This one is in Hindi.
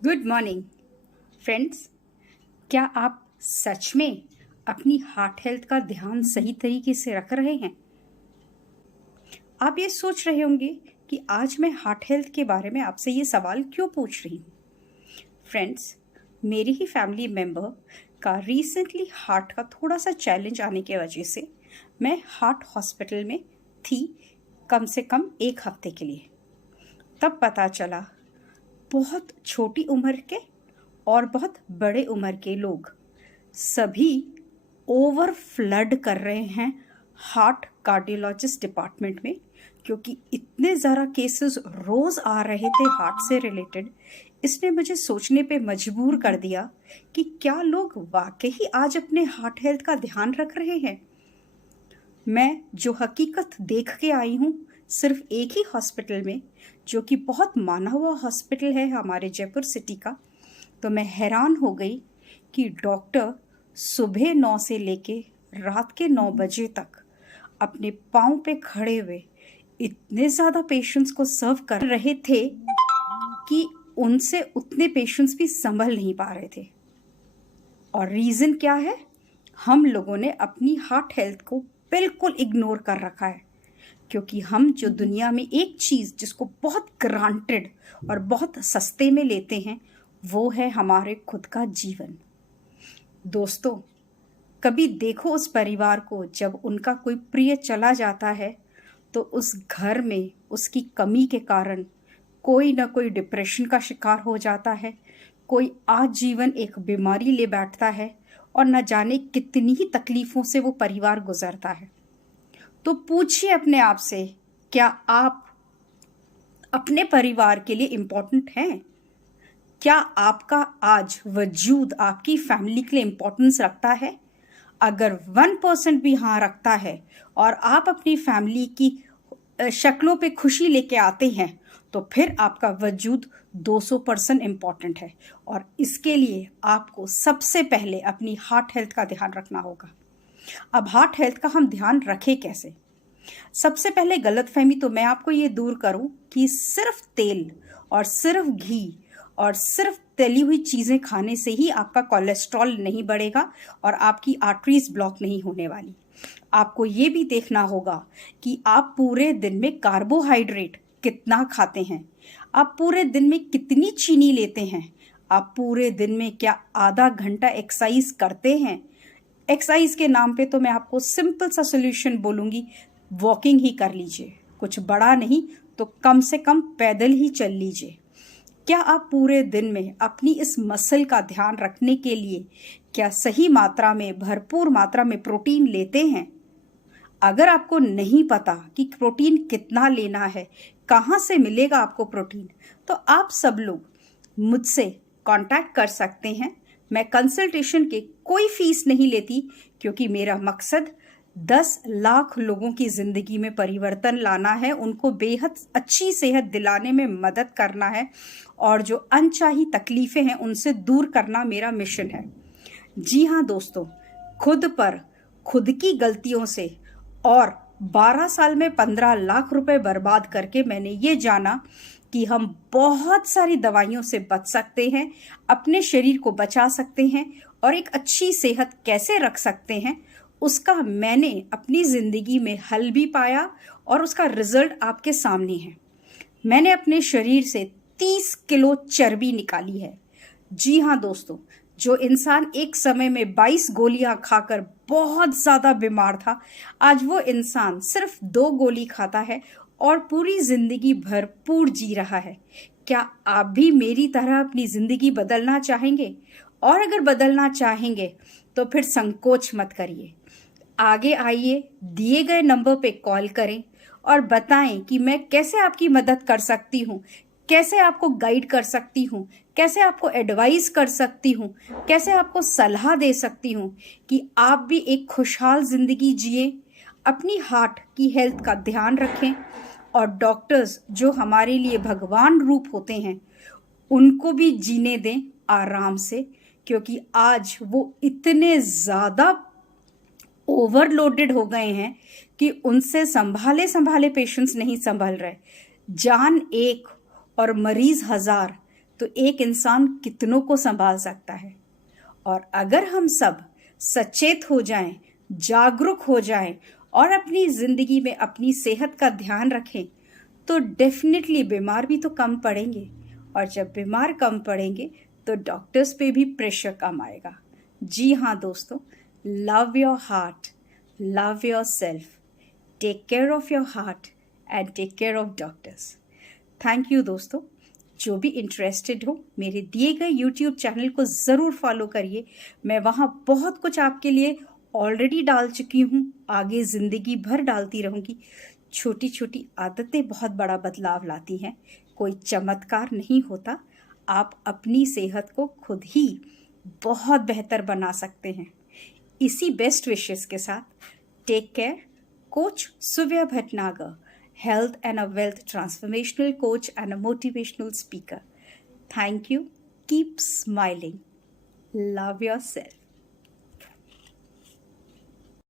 Good morning friends. क्या आप सच में अपनी हार्ट हेल्थ का ध्यान सही तरीके से रख रहे हैं? आप ये सोच रहे होंगे कि आज मैं हार्ट हेल्थ के बारे में आपसे ये सवाल क्यों पूछ रही हूँ। फ्रेंड्स, मेरी ही फैमिली मेम्बर का रिसेंटली हार्ट का थोड़ा सा चैलेंज आने की वजह से मैं हार्ट हॉस्पिटल में थी कम से कम 1 हफ्ते के लिए। तब पता चला बहुत छोटी उम्र के और बहुत बड़े उम्र के लोग सभी ओवर फ्लड कर रहे हैं हार्ट कार्डियोलॉजिस्ट डिपार्टमेंट में, क्योंकि इतने ज़्यादा केसेस रोज़ आ रहे थे हार्ट से रिलेटेड। इसने मुझे सोचने पे मजबूर कर दिया कि क्या लोग वाकई आज अपने हार्ट हेल्थ का ध्यान रख रहे हैं। मैं जो हकीकत देख के आई हूँ सिर्फ एक ही हॉस्पिटल में, जो कि बहुत माना हुआ हॉस्पिटल है हमारे जयपुर सिटी का, तो मैं हैरान हो गई कि डॉक्टर सुबह 9 से लेके रात के 9 बजे तक अपने पाँव पे खड़े हुए इतने ज़्यादा पेशेंट्स को सर्व कर रहे थे कि उनसे उतने पेशेंट्स भी संभल नहीं पा रहे थे। और रीज़न क्या है? हम लोगों ने अपनी हार्ट हेल्थ को बिल्कुल इग्नोर कर रखा है, क्योंकि हम जो दुनिया में एक चीज़ जिसको बहुत ग्रांटेड और बहुत सस्ते में लेते हैं वो है हमारे खुद का जीवन। दोस्तों, कभी देखो उस परिवार को जब उनका कोई प्रिय चला जाता है तो उस घर में उसकी कमी के कारण कोई ना कोई डिप्रेशन का शिकार हो जाता है, कोई आजीवन एक बीमारी ले बैठता है और न जाने कितनी ही तकलीफ़ों से वो परिवार गुजरता है। तो पूछिए अपने आप से, क्या आप अपने परिवार के लिए इम्पोर्टेंट हैं? क्या आपका आज वजूद आपकी फैमिली के लिए इम्पोर्टेंस रखता है? अगर 1% भी हाँ रखता है और आप अपनी फैमिली की शक्लों पे खुशी लेके आते हैं तो फिर आपका वजूद 200% इम्पॉर्टेंट है। और इसके लिए आपको सबसे पहले अपनी हार्ट हेल्थ का ध्यान रखना होगा। अब हार्ट हेल्थ का हम ध्यान रखें कैसे? सबसे पहले गलतफहमी तो मैं आपको ये दूर करूं कि सिर्फ तेल और सिर्फ घी और सिर्फ तली हुई चीज़ें खाने से ही आपका कोलेस्ट्रॉल नहीं बढ़ेगा और आपकी आर्टरीज ब्लॉक नहीं होने वाली। आपको ये भी देखना होगा कि आप पूरे दिन में कार्बोहाइड्रेट कितना खाते हैं, आप पूरे दिन में कितनी चीनी लेते हैं, आप पूरे दिन में क्या आधा घंटा एक्सरसाइज करते हैं। एक्सरसाइज के नाम पे तो मैं आपको सिंपल सा सोल्यूशन बोलूँगी, वॉकिंग ही कर लीजिए, कुछ बड़ा नहीं तो कम से कम पैदल ही चल लीजिए। क्या आप पूरे दिन में अपनी इस मसल का ध्यान रखने के लिए क्या सही मात्रा में, भरपूर मात्रा में प्रोटीन लेते हैं? अगर आपको नहीं पता कि प्रोटीन कितना लेना है, कहाँ से मिलेगा आपको प्रोटीन, तो आप सब लोग मुझसे कांटेक्ट कर सकते हैं। मैं कंसल्टेशन के कोई फीस नहीं लेती, क्योंकि मेरा मकसद 10 लाख लोगों की ज़िंदगी में परिवर्तन लाना है, उनको बेहद अच्छी सेहत दिलाने में मदद करना है और जो अनचाही तकलीफ़ें हैं उनसे दूर करना मेरा मिशन है। जी हाँ दोस्तों, खुद पर खुद की गलतियों से और 12 साल में 15 लाख रुपए बर्बाद करके मैंने ये जाना कि हम बहुत सारी दवाइयों से बच सकते हैं, अपने शरीर को बचा सकते हैं और एक अच्छी सेहत कैसे रख सकते हैं, उसका मैंने अपनी ज़िंदगी में हल भी पाया और उसका रिजल्ट आपके सामने है। मैंने अपने शरीर से 30 किलो चर्बी निकाली है। जी हाँ दोस्तों, जो इंसान एक समय में 22 गोलियां खाकर बहुत ज़्यादा बीमार था, आज वो इंसान सिर्फ 2 गोली खाता है और पूरी ज़िंदगी भरपूर जी रहा है। क्या आप भी मेरी तरह अपनी ज़िंदगी बदलना चाहेंगे? और अगर बदलना चाहेंगे तो फिर संकोच मत करिए, आगे आइए, दिए गए नंबर पे कॉल करें और बताएं कि मैं कैसे आपकी मदद कर सकती हूँ, कैसे आपको गाइड कर सकती हूँ, कैसे आपको एडवाइस कर सकती हूँ, कैसे आपको सलाह दे सकती हूँ कि आप भी एक खुशहाल ज़िंदगी जिए, अपनी हार्ट की हेल्थ का ध्यान रखें और डॉक्टर्स जो हमारे लिए भगवान रूप होते हैं उनको भी जीने दें आराम से, क्योंकि आज वो इतने ज़्यादा ओवरलोडेड हो गए हैं कि उनसे संभाले संभाले पेशेंट्स नहीं संभल रहे। जान एक और मरीज 1000, तो एक इंसान कितनों को संभाल सकता है। और अगर हम सब सचेत हो जाएं, जागरूक हो जाएं और अपनी ज़िंदगी में अपनी सेहत का ध्यान रखें तो डेफिनेटली बीमार भी तो कम पड़ेंगे। और जब बीमार कम पड़ेंगे तो डॉक्टर्स पे भी प्रेशर कम आएगा। जी हाँ दोस्तों, love your heart, love yourself, take care of your heart and take care of doctors. Thank you दोस्तों। जो भी इंटरेस्टेड हो मेरे दिए गए YouTube चैनल को ज़रूर फॉलो करिए। मैं वहाँ बहुत कुछ आपके लिए ऑलरेडी डाल चुकी हूँ, आगे ज़िंदगी भर डालती रहूँगी। छोटी छोटी आदतें बहुत बड़ा बदलाव लाती हैं, कोई चमत्कार नहीं होता। आप अपनी सेहत को खुद ही बहुत बेहतर बना सकते हैं। इसी बेस्ट विशेस के साथ take care, coach Suvya Bhatnagar, health and a wealth transformational coach and a motivational speaker. Thank you. Keep smiling. Love yourself.